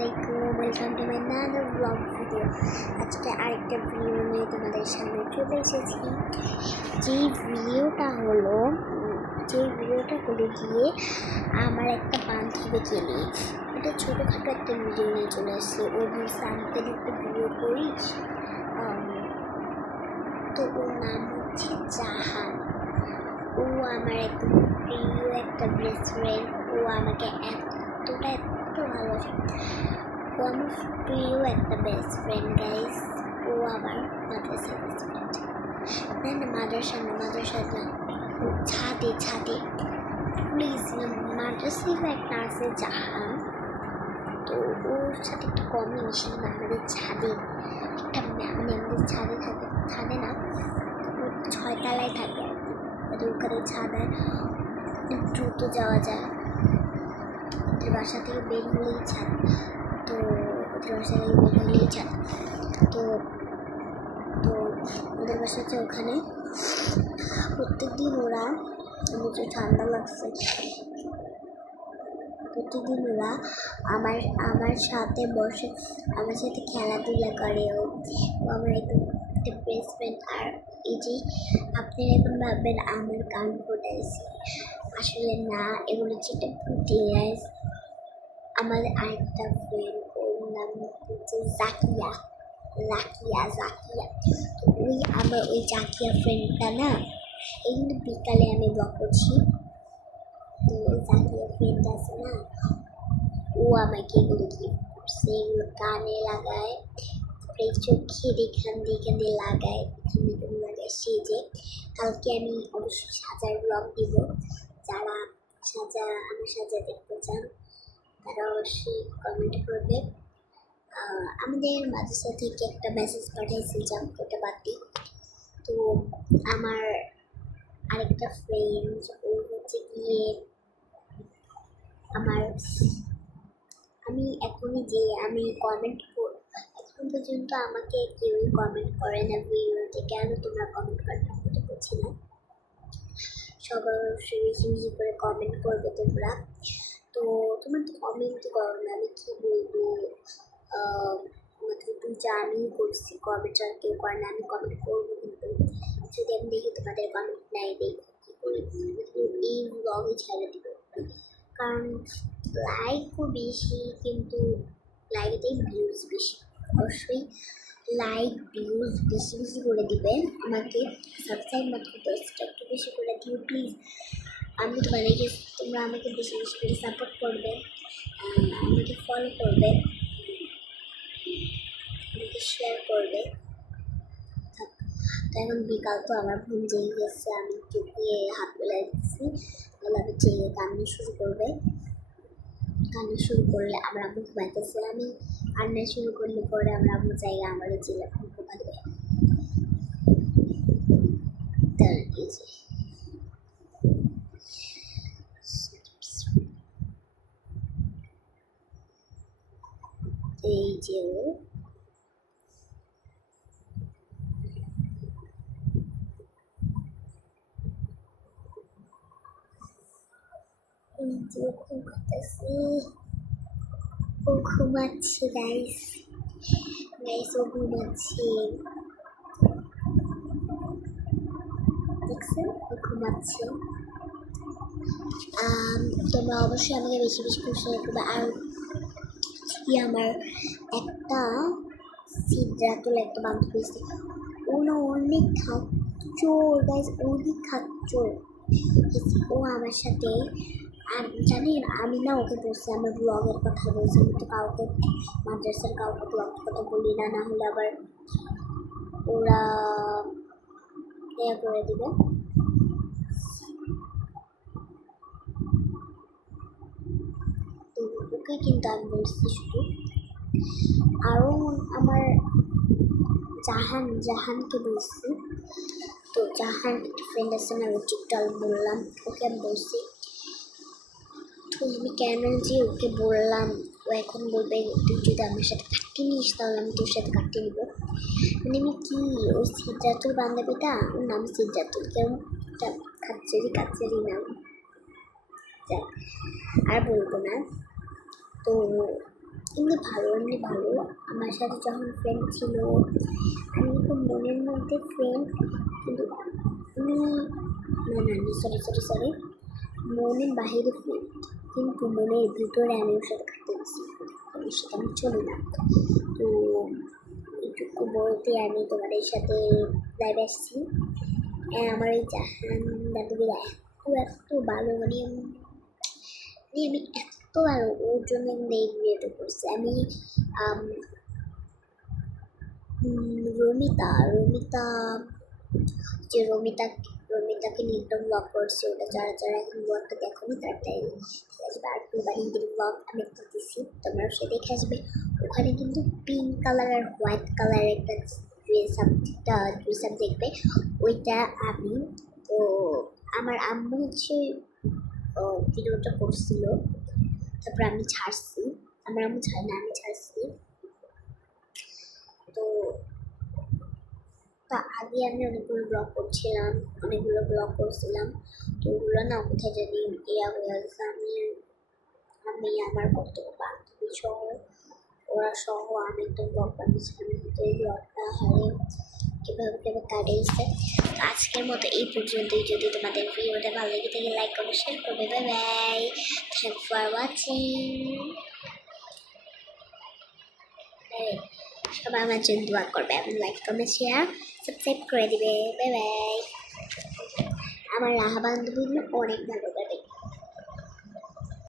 আসসালামু আলাইকুম, welcome to my another blog video. আজকে আরেকটা ভিডিও নিয়ে তোমাদের সামনে চলে এসেছি। যেই ভিডিওটা হলো গিয়ে আমার একটা বান্ধবীকে নিয়ে। এটা ছোটোখাটো একটা ভিডিও নিয়ে চলে এসেছে। ও বলছে আমাকে একটা ভিডিও করিস। তো ওর নাম হচ্ছে জাহান। ও আমার একদম প্রিয় একটা বেস্ট ফ্রেন্ড। ও আমাকে এতটা ভালোবাসে। ও আমার প্রিয় একটা বেস্ট ফ্রেন্ড গাইস। ও আমার মাদ্রাসার বেস্ট ফ্রেন্ড। না মাদ্রাসা না, ছাদে প্লিজ মাদ্রাসায় একটা আছে জাহান। তো ওর সাথে একটু কমই মিশি না। আমাদের ছাদে একটা আমাদের ছাদে না, ও 6 তলায় থাকে আর কি। ওখানে ছাদে দ্রুত যাওয়া যায়। ওদের বাসা থেকে বের হলেই ছাদ। তো ওদের বাসা থেকে বের হলেই ছাদ। তো ওদের বাসা হচ্ছে ওখানে। প্রত্যেকদিন ওরা, আমার যে ঠান্ডা লাগছে, প্রত্যেকদিন ওরা আমার সাথে বসে, আমার সাথে খেলাধুলা করে। ও আমার একদম একটা বেস্ট ফ্রেন্ড। আর এই যে আপনি এখন ভাববেন আমার কান ফোটাইছি, আসলে না, এগুলো হচ্ছে একটা ফুটি গাইস। আমাদের আরেকটা ফ্রেন্ড, ওর নাম হচ্ছে জাকিয়া। আমার ওই জাকিয়া ফ্রেন্ডটা না, এই কিন্তু বিকালে আমি ব্লগ করছি। তো ওই জাকিয়া ফ্রেন্ড আছে না, ও আমাকে এগুলো গিফট করছে। এগুলো কানে লাগায়, এই চোখে এখান দিয়ে লাগায়, সেই যে কালকে আমি অবশ্যই সাজার ব্লগ দিব। যারা আমার সাজা দেখতে চান তারা অবশ্যই কমেন্ট করবে। আমাদের মাদ্রাসা থেকে একটা মেসেজ পাঠাইছে যে ওটা বাদ দিই। তো আমার আরেকটা ফ্রেন্ড, ও হচ্ছে গিয়ে আমি কমেন্ট এখন পর্যন্ত আমাকে কেউই কমেন্ট করে না ভিডিওতে। কেন তোমরা কমেন্ট করে না বলতে পারছি না। সবাই অবশ্যই বেশি করে কমেন্ট করবে তোমরা। তো তোমরা তো কমেন্টই করো না, আমি কী বলবো। যা আমি করছি কমেন্ট আর কেউ করে না, আমি কমেন্ট করবো। কিন্তু যদি আমি দেখি তোমাদের কমেন্ট নাই, দেখি কী করি, এই ব্লগে ছেড়ে দিব। কারণ লাইকও বেশি, কিন্তু লাইকেতেই ভিউজ বেশি। অবশ্যই লাইক ভিউজ বেশি করে দিবে। আমাকে সাবস্ক্রাইব মাত্র 10টা, একটু বেশি করে দিও প্লিজ। আমি তোমরা আমাকে বেশি করে সাপোর্ট করবে, আমাকে ফলো করবে, আমাকে শেয়ার করবে। তো এখন বিকাল, তো আমার ঘুম জেগে গেছে। আমি চোখে হাত মেলাই দিচ্ছি, আমি জেগে কান্না শুরু করলে আমার আম্মু ঘুমাইতেছে। আমি কান্না শুরু করলে পরে আমার আম্মু জায়গা আমার জেলে ঘুমাবে। এই যে ও ঘুমাচ্ছে গাইস, ও ঘুমাচ্ছে, দেখছেন ও ঘুমাচ্ছে। তোমরা অবশ্যই আমাকে বেশি করে শেয়ার করবে। আর কি, আমার একটা সিদ্ধাতুল একটা বান্ধবী আছে, ও না অনেক খাচ্চোর গাইস, অনেক খাচ্চোর। ও আমার সাথে জানেন, আমি না ওকে বলছি আমার ব্লগের কথা বলছি। আমি তো কাউকে মাদ্রাসার কাউকে ব্লগের কথা বলি না, না হলে আবার ওরা করে দিবে। তো ওকে কিন্তু আমি বলছি শুধু। আরও আমার জাহানকে বলছি। তো জাহান একটা ফ্রেন্ড আছে না, টিকটক বললাম, ওকে আমি বলছি। তো আমি কেন যে ওকে বললাম, ও এখন বলবে তুই যদি আমার সাথে কাটিয়ে নিস তাহলে আমি তোর সাথে কাটিয়ে নিব। মানে আমি কি, ওই সিদ্ধাতুল বান্ধবীটা, ওর নাম সিদ্ধাতুল, কেমন কাচ্চেরি নাম, আর বলবো না। তো এমনি ভালো আমার সাথে যখন ফ্রেন্ড ছিল আমি কিন্তু মনের মধ্যে ফ্রেন্ড কিন্তু আমি না সরি মনের বাহিরে ফ্রেন্ড কিন্তু মনের ভিতরে আমি ওর সাথে থাকতে গেছি ওর সাথে আমি চলি না। তো এইটুকু বলতে আমি তোমাদের সাথে লাইভে আসছি। আমার এই জাহান দাদুবিরা এত ভালো আমি এত ভালো ওর জন্য এই বিয়েটা করছি আমি। রমিতা রমিতা যে রমিতাকে নিয়ে একটা ব্লগ করছে, ওটা যারা এখন ব্লগটা দেখোনি তার টাইম ঠিক আছে। আর দুবার হিন্দির ব্লগ আমি একটা দিচ্ছি, তোমরা সে দেখে আসবে। ওখানে কিন্তু পিঙ্ক কালার আর হোয়াইট কালার একটা ড্রেস আপ দেখবে, ওইটা আমি। তো আমার আম্মু হচ্ছে ভিডিওটা করছিল, তারপর আমি ছাড়ছি। আমার আম্মু ছাড়ে না, আমি ছাড়ছি। তো আগে আমি অনেকগুলো ব্লগ করছিলাম, তো ওগুলো না কোথায় জানি হয়ে গেছে। আমি আমার কত বান্ধবী সহ ওরা সহ আমি একটা ব্লগ বানিয়েছিলাম, কিন্তু এই ব্লগটা হারে কীভাবে কাটিয়েছে। তো আজকের মতো এই পর্যন্তই। যদি তোমাদের ভিডিওটা ভালো লেগে থাকে লাইক করবে, শেয়ার করবে। Bye bye, thank for watching. সবাই আমার জন্য দোয়া করবে এবং লাইক কমেন্ট শেয়ার সাবস্ক্রাইব করে দিবে। Bye bye. আমার রাহা বান্ধবীগুলো অনেক ভালো।